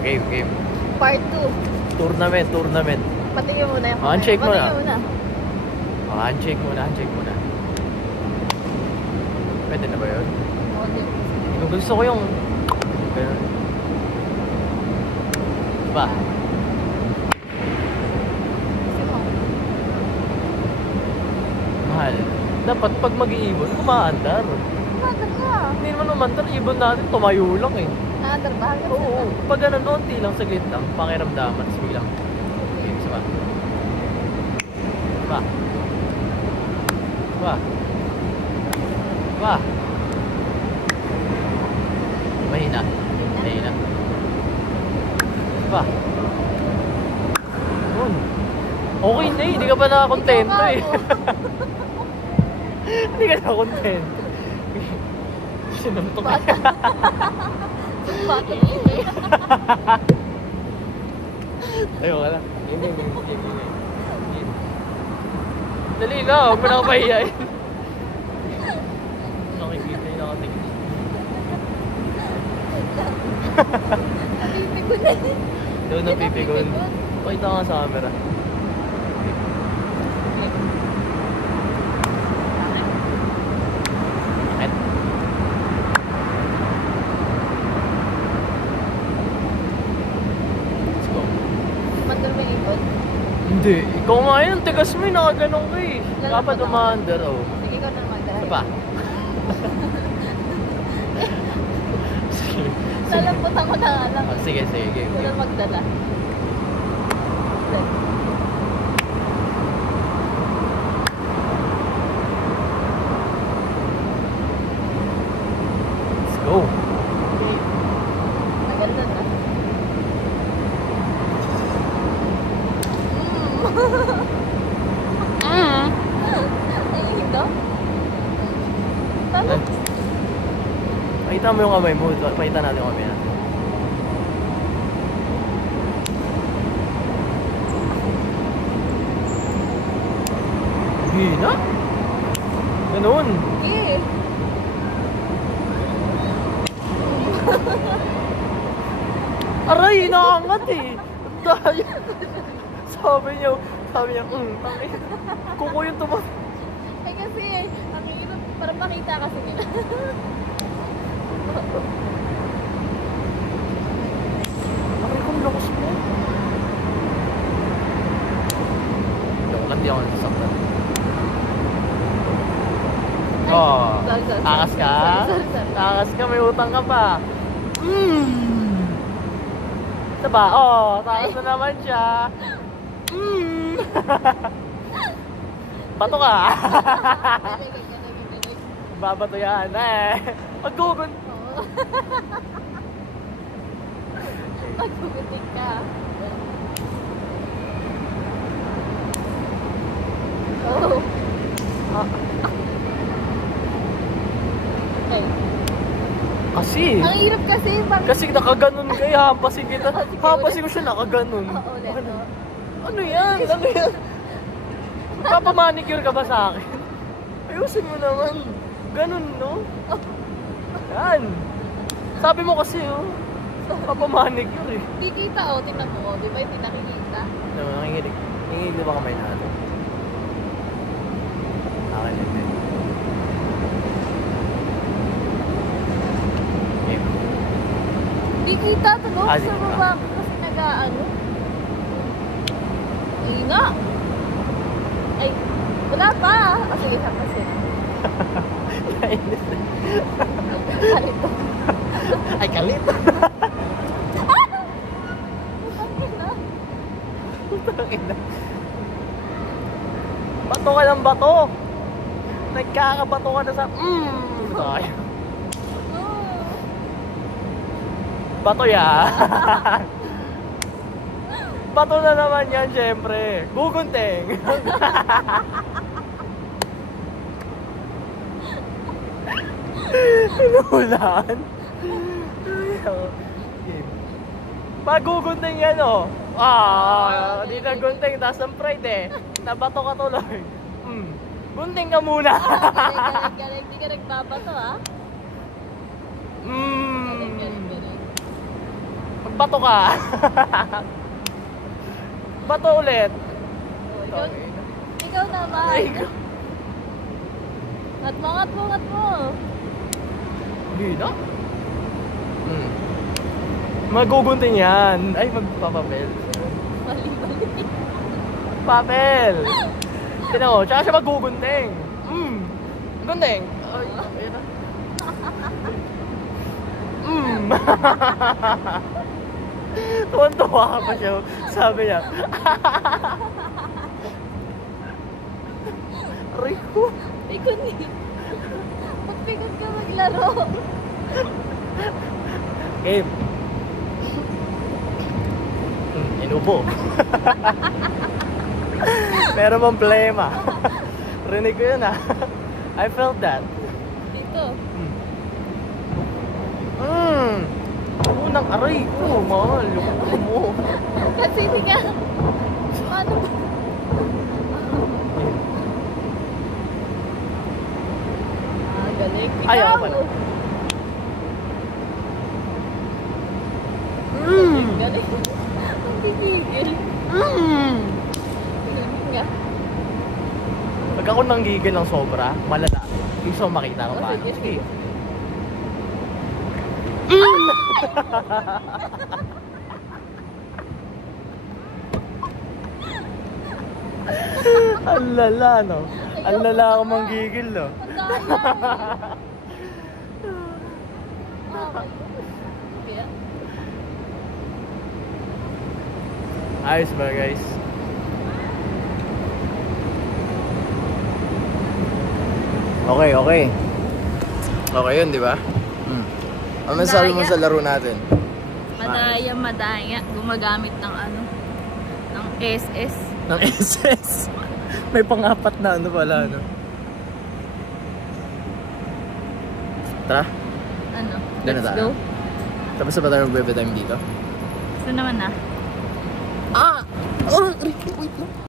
Game, game. Part 2. Tournament. Patingin muna yung Handshake muna. Patingin muna. Handshake muna. Pwede na ba yun? Okay. Gusto ko yung... Ganun. Diba? Mahal. Dapat pag mag-iibon, kumaandar. Kumaandar ka. Hindi naman umandar, ibon natin, tumayo lang eh. Naandar ba? Oo. Pag ganun, onti lang, saglit lang, pakiramdaman, sige lang. Okay, isa ba? Ba? Mahina. Ba? Yun. Okay na eh, hindi ka pa nakakontento eh. Hindi ka nakakontento. Sinuntok ka. Bakit yun eh? Ayaw ka lang. Game. Dali na, huwag mo na kapahiyain. Nakikita yung nakatingin. Napipigon na. Doon napipigon. Pakita ka sa camera. Bakit? Let's go. Mandar ba yung ikot? Hindi. Ikaw nga yun. Tigas mo yun. Nakaganong ka eh. Dapat umaandar. Oh. Sige, ikaw na magdala. Isa pa. Sige. Lalamputan ko na lang. Sige. Game. Wala magdala. Let's go. Maganda na. Ay, ito? Tama. Pakita mo yung kamay mo. Pakita natin yung kamay natin. Hina? Ganun. Eh. Aray, naangat eh. Dahil. Sabi niya, tangin. Kuko yung tumak. Ay kasi, ang hirap. Para makita kasi nila. Aray, kung lakas mo. Di ako nasasaktan. Sorry. Takas ka? Sorry. Takas ka, may utang ka pa. Diba? Takas na naman siya. Bato ka. Babato yan eh. Maggugun. Maggugutik ka. Oh. Okay. Kasi. Ang hirap kasi. Kasi nakaganon ka eh. Hampasin kita. Hampasin ko siya nakaganon. Ulit. Ano yan? Magpapamanicure ka ba sa akin? Ayusin mo naman. Ganun, no? Yan. Sabi mo kasi, papamanicure eh. Di kita, tingnan mo. Di ba hindi nakikita? Ano, nanginginig. Nanginginig ba kamay natin? Akin yun eh. Game. Di kita, tulog Di sa kita. baba. Kasi nag-ano. Ay nga. Ay, wala pa. Sige, tapasin. Kainis eh. Kalito. Ay, kalit. Putang ina. Bato ka ng bato. Nagkakabato ka na sa... Ay. Bato yan. Bato na naman yan, syempre. Gugunteng. Inulan. Pagugunting yan di na gunting, taas ng pride eh. Nabato ka tuloy. Gunting ka muna. Galing, di ka nagbabato ah. Pag Bato ka. Bato ulit. Ikaw naman. Ikaw. At mo. Hindi na. Magugunting yan. Ay, magpapapel. Mali. Papel. Tignan mo, tsaka siya magugunting. Gunting. Ay, ayun na. Tuwan-tuwa pa siya. Sabi niya. Rico. Pikon ni. Magpikon ka maglaro. Game. Inubo. Pero problema. Rinig ko yun ah. I felt that. Dito. Unang aray ko, mahal. Yung mo. Kasi hindi ka. Paano ba? Galing. Ikaw. Ay, ako pala. Galing. Ang gigigil. Galing nga. Pag ako nanggigil ng sobra, malala. Gusto mo makita ko paano. Sige. Sige. Ang lala, no? Ang lala ako manggigil, no? Ang daya. Kaya, Ayos ba, guys? Okay. Okay yun, di ba? Ano masasabi mo sa laro natin? madaya. Gumagamit ng ano, ng SS. Ng SS. May pang-apat na ano pala, ano? Tara. Ano? Doon na Let's tayo. go. Tapos na ba tayo mag-time dito? Gusto naman na. Ah! Oh, wait lang.